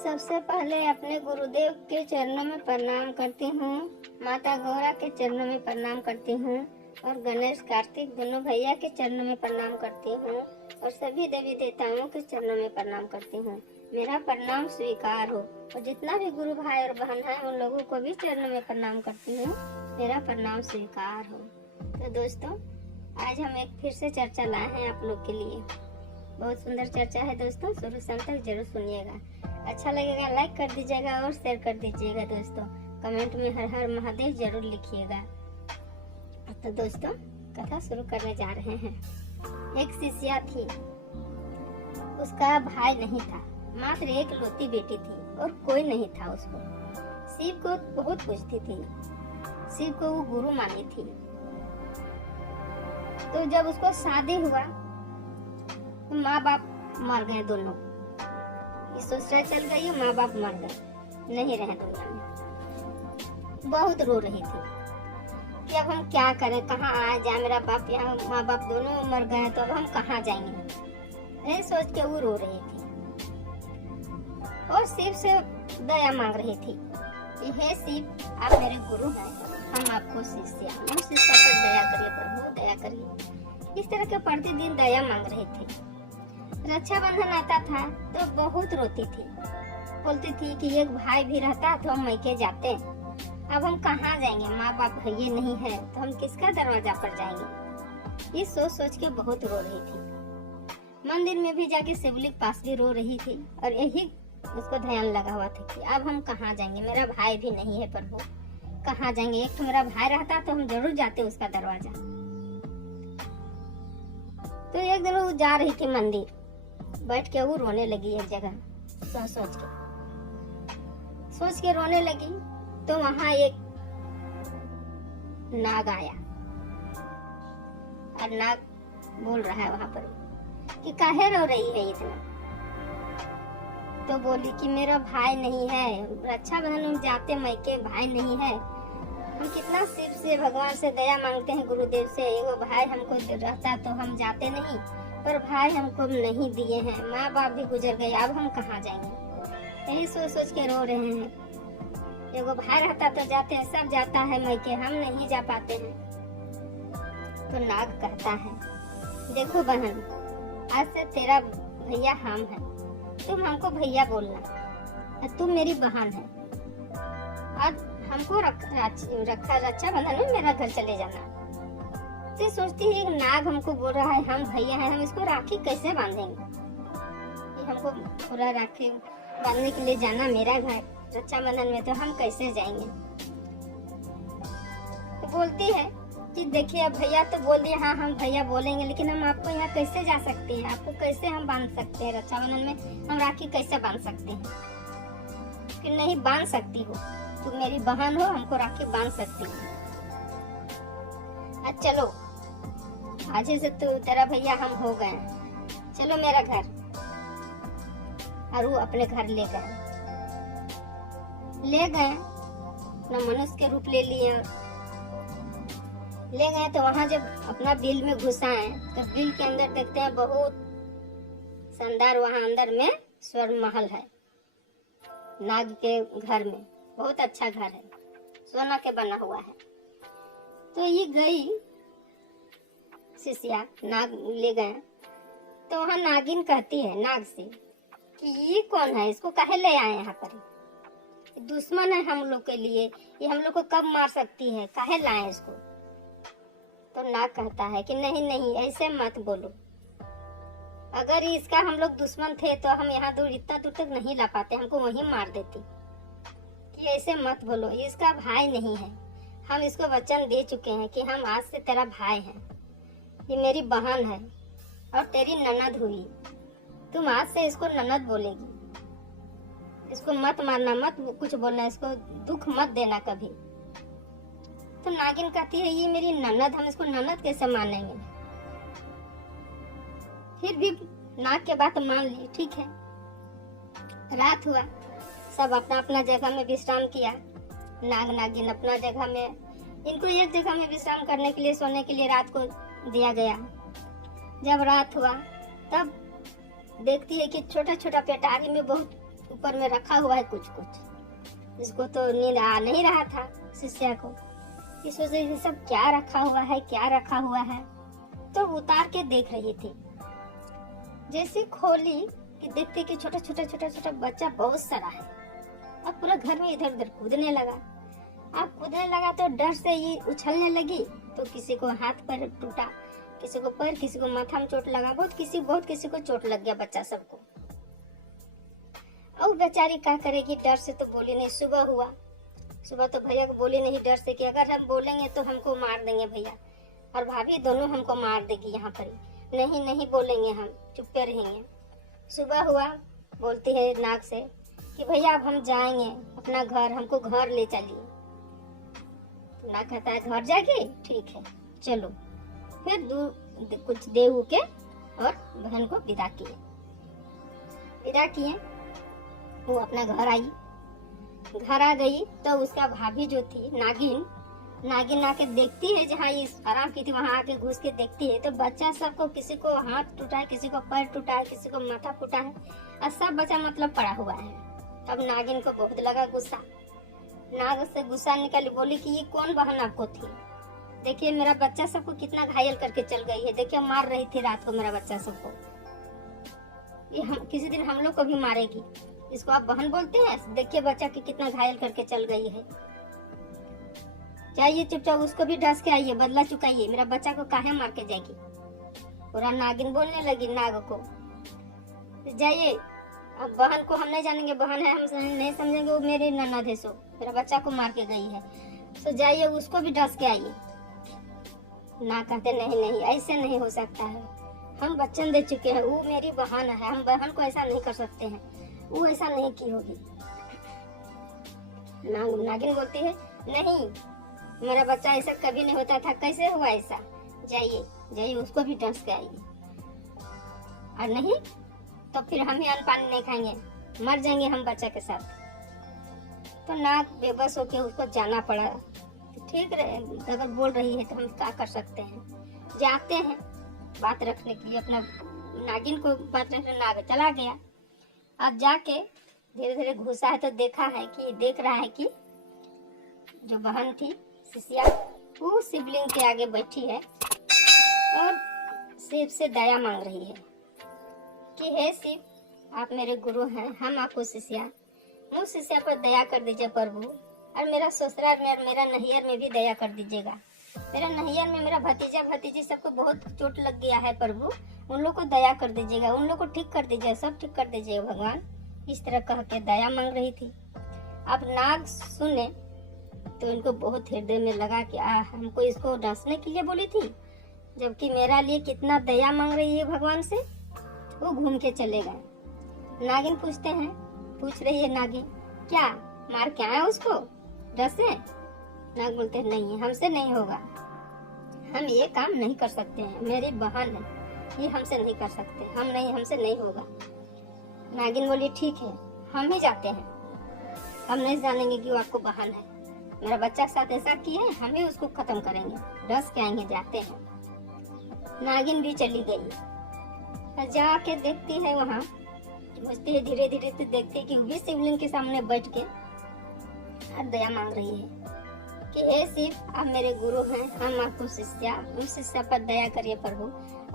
सबसे पहले अपने गुरुदेव के चरणों में प्रणाम करती हूँ, माता गौरा के चरणों में प्रणाम करती हूँ और गणेश कार्तिक दोनों भैया के चरणों में प्रणाम करती हूँ और सभी देवी देवताओं के चरणों में प्रणाम करती हूँ। मेरा प्रणाम स्वीकार हो और जितना भी गुरु भाई और बहन है उन लोगों को भी चरणों में प्रणाम करती हूँ, मेरा प्रणाम स्वीकार हो। तो दोस्तों, आज हम एक फिर से चर्चा लाए हैं आप लोग के लिए। बहुत सुंदर चर्चा है दोस्तों, शुरू से अंत तक जरूर सुनिएगा। अच्छा लगेगा लाइक कर दीजिएगा और शेयर कर दीजिएगा दोस्तों। कमेंट में हर हर महादेव जरूर लिखिएगा। तो दोस्तों, कथा शुरू करने जा रहे हैं। एक शिष्या थी, उसका भाई नहीं था, मात्र एक लौती बेटी थी और कोई नहीं था उसको। शिव को बहुत पूजती थी, शिव को वो गुरु मानी थी। तो जब उसको शादी हुआ तो माँ बाप मर गए दोनों। ये ससुराल चल गई, माँ बाप मर गए, नहीं रहे दुनिया में। बहुत रो रही थी कि अब हम क्या करें, कहाँ आ जाए, मेरा बाप यहाँ, माँ बाप दोनों मर गए तो अब हम कहाँ जाएंगे, ये सोच के वो रो रही थी और शिव से दया मांग रही थी कि हे शिव, आप मेरे गुरु हैं, हम आपको शिष्य, हम शिष्य पर दया करिए प्रभु, दया करिए। इस तरह के प्रतिदिन दया मांग रही थी। रक्षाबंधन आता था तो बहुत रोती थी, बोलती थी कि एक भाई भी रहता तो हम मैके जाते, अब हम कहाँ जाएंगे, माँ बाप भैया नहीं है तो हम किसका दरवाजा पर जाएंगे। ये सोच सोच के बहुत रो रही थी। मंदिर में भी जाके शिवलिंग पास भी रो रही थी और यही उसको ध्यान लगा हुआ था कि अब हम कहाँ जाएंगे, मेरा भाई भी नहीं है प्रभु, कहाँ जाएंगे। एक तो मेरा भाई रहता तो हम जरूर जाते उसका दरवाजा। तो एक दिन वो जा रही थी मंदिर, बैठ के वो रोने लगी एक जगह, सोच के रोने लगी। तो वहां एक नाग आया और नाग बोल रहा है वहां पर कि काहे रो रही है इतना। तो बोली कि मेरा भाई नहीं है, रक्षाबंधन हम जाते मैके, भाई नहीं है। हम कितना शिव से भगवान से दया मांगते हैं, गुरुदेव से, एगो भाई हमको रहता तो हम जाते नहीं, पर भाई हमको नहीं दिए हैं, माँ बाप भी गुजर गए, अब हम कहाँ जाएंगे। यही सोच सोच के रो रहे हैं। एगो भाई रहता तो जाते हैं, सब जाता है मैके, हम नहीं जा पाते हैं। तो नाग कहता है, देखो बहन, आज से तेरा भैया हम हैं, तुम हमको भैया बोलना, तुम मेरी बहन है और हमको रक्षाबंधन में मेरा घर चले जाना। तो सोचती है नाग हमको बोल रहा है हम भैया हैं, हम इसको राखी कैसे बांधेंगे, ये हमको पूरा राखी बांधने के लिए जाना मेरा घर रक्षाबंधन में, तो हम कैसे जाएंगे। तो बोलती है कि देखिए भैया तो बोल दिए, हाँ हम भैया बोलेंगे, लेकिन हम आपको यहाँ कैसे जा सकते हैं, आपको कैसे हम बांध सकते हैं, रक्षाबंधन में हम राखी कैसे बांध सकते हैं। कि नहीं बांध सकती हो, तुम मेरी बहन हो, हमको राखी बांध सकती हो। चलो आज से तो तेरा भैया हम हो गए, चलो मेरा घर। और वो अपने घर ले गए अपना मनुष्य के रूप ले गए। तो वहां जब अपना बिल में घुसाए तो बिल के अंदर देखते हैं बहुत शानदार, वहां अंदर में स्वर्ण महल है। नाग के घर में बहुत अच्छा घर है, सोना के बना हुआ है। तो ये गई शिष्या, नाग ले गए। तो वहां नागिन कहती है नाग से कि ये कौन है, इसको काहे ले आए यहाँ पर, दुश्मन है हम लोग के लिए, ये हम लोग को कब मार सकती है, काहे लाए इसको। तो नाग कहता है कि नहीं नहीं, ऐसे मत बोलो, अगर इसका हम लोग दुश्मन थे तो हम यहाँ दूर इतना दूर तक नहीं ला पाते, हमको वहीं मार देती। कि ऐसे मत बोलो, इसका भाई नहीं है, हम इसको वचन दे चुके हैं कि हम आज से तेरा भाई हैं, ये मेरी बहन है और तेरी ननद हुई, तुम आज से इसको ननद बोलेगी, इसको मत मारना, मत कुछ बोलना, इसको दुख मत देना कभी। तो नागिन कहती है ये मेरी ननद, हम इसको ननद कैसे मानेंगे। फिर भी नाग के बात मान ली, ठीक है। रात हुआ, सब अपना अपना जगह में विश्राम किया। नाग नागिन अपना जगह में, इनको एक जगह में विश्राम करने के लिए, सोने के लिए रात को दिया गया। जब रात हुआ तब देखती है कि छोटा छोटा पेटारी में बहुत ऊपर में रखा हुआ है कुछ कुछ। इसको तो नींद आ नहीं रहा था शिष्या को, इस वजह से सब क्या रखा हुआ है, क्या रखा हुआ है। तो उतार के देख रही थी। जैसे खोली कि देखते कि छोटा छोटा छोटा छोटा बच्चा बहुत सारा है। अब पूरा घर में इधर उधर कूदने लगा। अब कूदने लगा तो डर से ये उछलने लगी, तो किसी को हाथ पैर टूटा, किसी को पैर, किसी को माथा में चोट लगा, बहुत किसी को चोट लग गया बच्चा सबको। और बेचारी क्या करेगी, डर से तो बोली नहीं। सुबह हुआ, सुबह तो भैया को बोली नहीं डर से कि अगर हम बोलेंगे तो हमको मार देंगे भैया और भाभी, दोनों हमको मार देगी यहाँ पर। नहीं नहीं बोलेंगे, हम चुप्पे रहेंगे। सुबह हुआ, बोलती है नाग से कि भैया अब हम जाएंगे अपना घर, हमको घर ले चलिए। तो नाग कहता है घर जाके, ठीक है चलो। फिर कुछ देव के और बहन को विदा किए। वो अपना घर आई। घर आ गई तो उसका भाभी जो थी नागिन आके देखती है, जहाँ ये आराम की थी वहाँ आके घुस के देखती है तो बच्चा सबको, किसी को हाथ टूटा है, किसी को पैर टूटा है, किसी को माथा फूटा है और सब बच्चा मतलब पड़ा हुआ है। तब नागिन को बहुत लगा गुस्सा। नाग से गुस्सा निकाली, बोली कि ये कौन बहन आपको थी, देखिए मेरा बच्चा सबको कितना घायल करके चल गई है, देखिए मार रही थी रात को मेरा बच्चा सबको, ये हम किसी दिन हम लोग को भी मारेगी, इसको आप बहन बोलते हैं, देखिए बच्चा की कितना घायल करके चल गई है। जाइए चुपचाप उसको भी डस के आइए, बदला चुकाइए, मेरा बच्चा को काहे मार के जाएगी। पूरा नागिन बोलने लगी नाग को, जाइए अब बहन को हम नहीं जानेंगे, बहन है हम नहीं समझेंगे, वो मेरी ननद है, सो मेरा बच्चा को मार के गई है, तो जाइए उसको भी डस के आइए। ना कहते नहीं नहीं ऐसे नहीं हो सकता है, हम वचन दे चुके हैं, वो मेरी बहन है, हम बहन को ऐसा नहीं कर सकते हैं, वो ऐसा नहीं की होगी। नागिन बोलती है नहीं मेरा बच्चा ऐसा कभी नहीं होता था, कैसे हुआ ऐसा, जाइए उसको भी डस के आइए, और नहीं तो फिर हम ही अन्न पानी नहीं खाएंगे, मर जाएंगे हम बच्चा के साथ। तो नाग बेबस होके उसको जाना पड़ा। तो ठीक रहे, अगर बोल रही है तो हम क्या कर सकते हैं। जाते हैं बात रखने के लिए, अपना नागिन को बात रखने, नाग चला गया। अब जाके धीरे धीरे घुसा है तो देख रहा है कि जो बहन थी शिष्या, वो शिवलिंग के आगे बैठी है और शिव से दया मांग रही है कि हे शिव आप मेरे गुरु हैं, हम आपको शिष्या, मुझ शिष्या पर दया कर दीजिए प्रभु, और मेरा ससुराल में और मेरा नैहर में भी दया कर दीजिएगा। मेरा नैहर में मेरा भतीजा भतीजी सबको बहुत चोट लग गया है प्रभु, उन लोग को दया कर दीजिएगा, उन लोग को ठीक कर दीजिए, सब ठीक कर दीजिए भगवान। इस तरह कह के दया मांग रही थी। अब नाग सुने तो इनको बहुत हृदय में लगा कि हमको इसको डसने के लिए बोली थी, जबकि मेरा लिए कितना दया मांग रही है भगवान से। वो घूम के चले गए। नागिन पूछ रही है नागिन क्या मार के आए उसको, डसे? नाग बोलते हैं नहीं हमसे नहीं होगा, हम ये काम नहीं कर सकते हैं, मेरी बहन है, ये हमसे नहीं कर सकते, हमसे नहीं होगा। नागिन बोली ठीक है हम ही जाते हैं, हम नहीं जानेंगे कि वो आपको बहन है, मेरा बच्चा के साथ ऐसा किया है, हम ही उसको खत्म करेंगे, डस के आएंगे, जाते हैं। नागिन भी चली गई। जाके देखती है वहाँ, पहुँचती है धीरे धीरे तो देखती है कि वे शिवलिंग के सामने बैठ के दया मांग रही है कि हे शिव आप मेरे गुरु हैं, हम आपको शिष्या पर दया करिए प्रभु,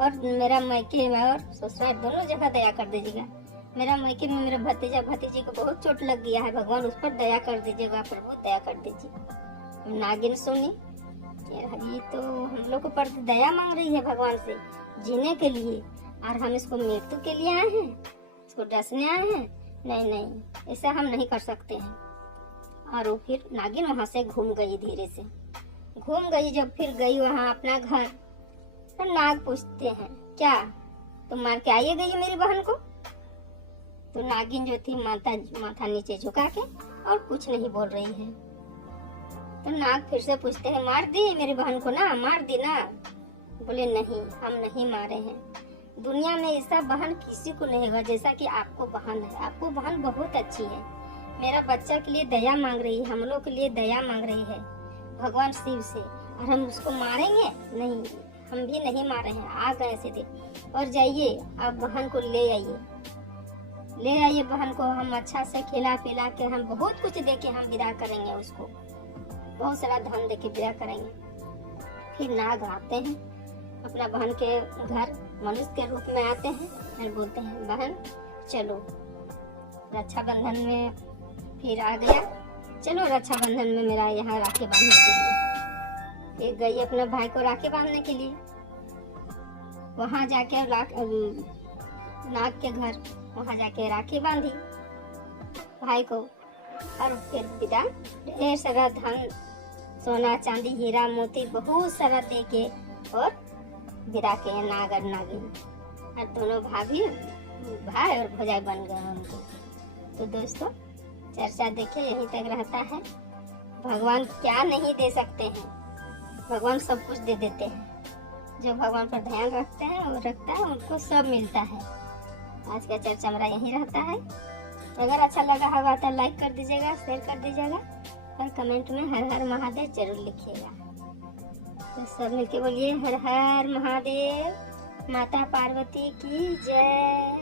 और मेरा मैके में और ससुराल दोनों जगह दया कर दीजिएगा। मेरा मैके में मेरा भतीजा भतीजी को बहुत चोट लग गया है, भगवान उस पर दया कर दीजिएगा प्रभु, दया कर दीजिए। नागिन सुनी ये तो हम लोग पर दया मांग रही है भगवान से जीने के लिए, और हम इसको मृत्यु के लिए आए हैं, इसको डसने आए हैं, नहीं ऐसा हम नहीं कर सकते हैं। और वो फिर नागिन वहां से घूम गई, धीरे से घूम गई। जब फिर गई वहां अपना घर, तो नाग पूछते हैं क्या तुम मार के आइए गई मेरी बहन को? तो नागिन जो थी माथा नीचे झुका के और कुछ नहीं बोल रही है। तो नाग फिर से पूछते हैं मार दी मेरी बहन को ना, मार दी ना? बोले नहीं हम नहीं मारे हैं, दुनिया में ऐसा बहन किसी को नहीं होगा जैसा कि आपको बहन है, आपको बहन बहुत अच्छी है, मेरा बच्चा के लिए दया मांग रही है, हम लोग के लिए दया मांग रही है भगवान शिव से, और हम उसको मारेंगे नहीं, हम भी नहीं मारे हैं, आ गए सीधे, और जाइए आप बहन को ले आइए। ले आइए बहन को, हम अच्छा से खिला पिला के, हम बहुत कुछ दे के हम विदा करेंगे उसको, बहुत सारा धन दे के विदा करेंगे। फिर नाग आते हैं अपना बहन के घर, मनुष्य के रूप में आते हैं और बोलते हैं बहन चलो रक्षाबंधन में। फिर आ गया, चलो रक्षाबंधन में मेरा यहाँ राखी बांधने के लिए। फिर गई अपने भाई को राखी बांधने के लिए, वहाँ जाके नाग के घर, वहाँ जाके राखी बांधी भाई को, और फिर विदा। ढेर सारा धन, सोना चांदी हीरा मोती बहुत सारा दे के और विदा के नाग और नागिन, और दोनों भाई और भौजाई बन गए उनको। तो दोस्तों चर्चा देखिए यहीं तक रहता है। भगवान क्या नहीं दे सकते हैं, भगवान सब कुछ दे देते हैं। जो भगवान पर ध्यान रखते हैं और रखता है उनको सब मिलता है। आज का चर्चा मेरा यहीं रहता है। अगर अच्छा लगा होगा तो लाइक कर दीजिएगा, शेयर कर दीजिएगा और कमेंट में हर हर महादेव जरूर लिखिएगा। तो सब मिलके बोलिए हर हर महादेव, माता पार्वती की जय।